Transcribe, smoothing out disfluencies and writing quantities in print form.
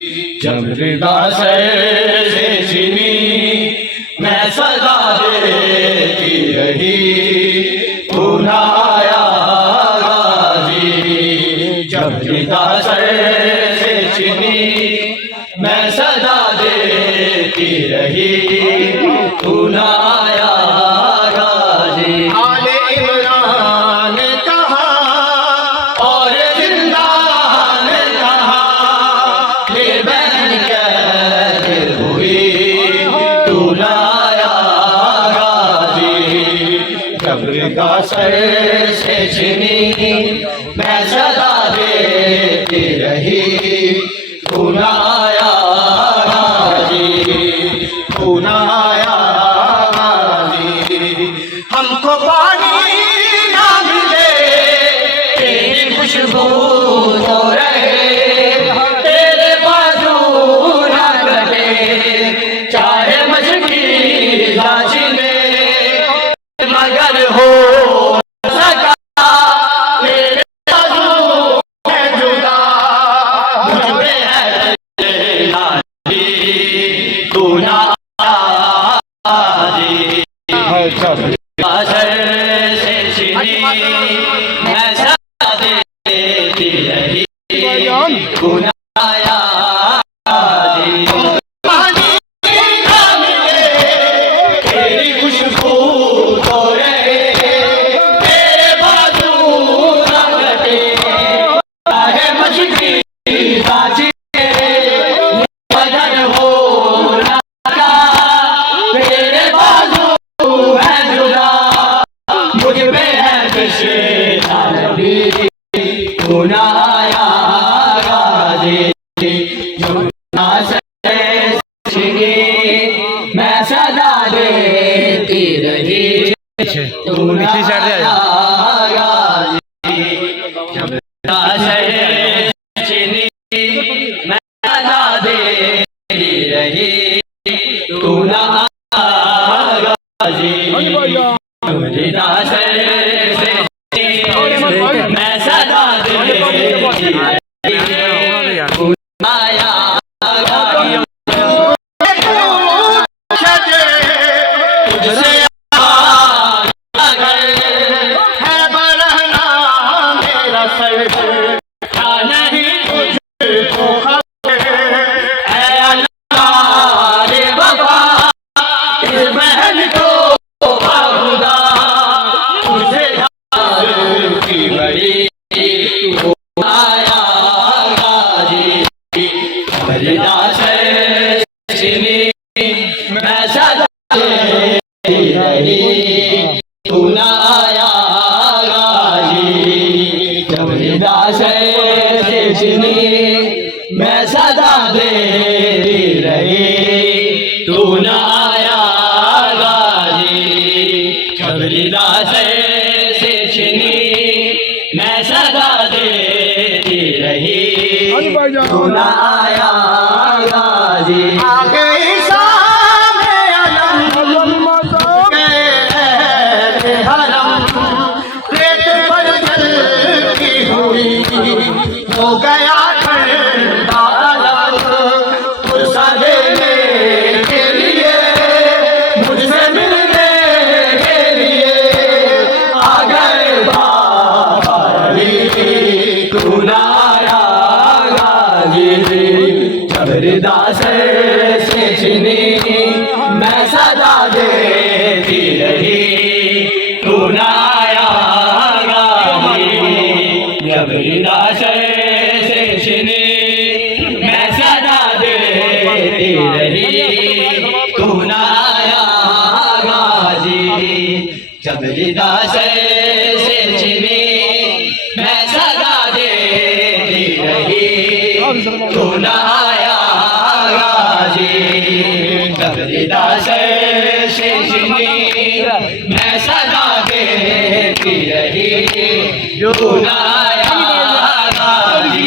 जब हृदय से छिनी मैं सदा देती रही, तू न आया गाजी। जब हृदय से छिनी मैं सदा देती रही, तू न आया गाजी। आले इमरान कहा और जिंदान कहा, फिर बहन कैद हुई, तू न आया गाजी। जब हृदय से छिनी मैं सदा देती रही, तू न आया गाजी, तू न आया गाजी। हमको पानी ना मिले तेरी खुशबू तो रहे, तेरे बाजू ना कटे चाहे मजकी लाची में, मगर हो सका मेरे बाजू है जुदा, मुझ पे है लाजी, तू ना आजी। से छिनी मैं सदा देती रही, तू न आया गाजी। पानी ना मिले तेरी खुशबू तो रहे, तेरे बाजू ना कटे चाहे मजकी लाची में, मगर हो ना सका तेरे बाजू है जुदा, मुझ पे है कशिदा नबी, तू न आया गाजी। जमुना से छिनी मैं सदा देती रही, तू न आया गाजी। जमुना से छिनी मैं सदा देती रही, तू न आया गाजी। हृदय से मैं सदा देती रही, तू न आया गाजी। तुझसे है बरहना मेरा सर, क्या नहीं तुझको खबर है अल्लाह रे वफा, इस बहन को खुदा तुझे की बड़ी, तू आया गाजी। हृदय से छिनी मैं सदा देती रही, तू न आया गाजी। जब हृदय से छिनी मैं सदा देती रही, तू न आया गाजी। जब हृदय से छिनी मैं सदा देती रही, तू न आया गाजी। आ गई सामे अलम के हरम, रेत पर जलती हुई हो गया ठंडा अलम, गुस्सा देने के लिए मुझसे मिलने के लिए आ गए बाबा अली, तू न आया गाजी। जब हृदय से छिनी मैं सदा देती रही, तू न आया गाजी। जब हृदय से छिनी मैं सदा देती रही, तू न आया गाजी। जब हृदय से छिनी मैं सदा देती रही, तू न आया गाजी। जब हृदय से छिनी मैं सदा देती रही, तू न आया गाजी।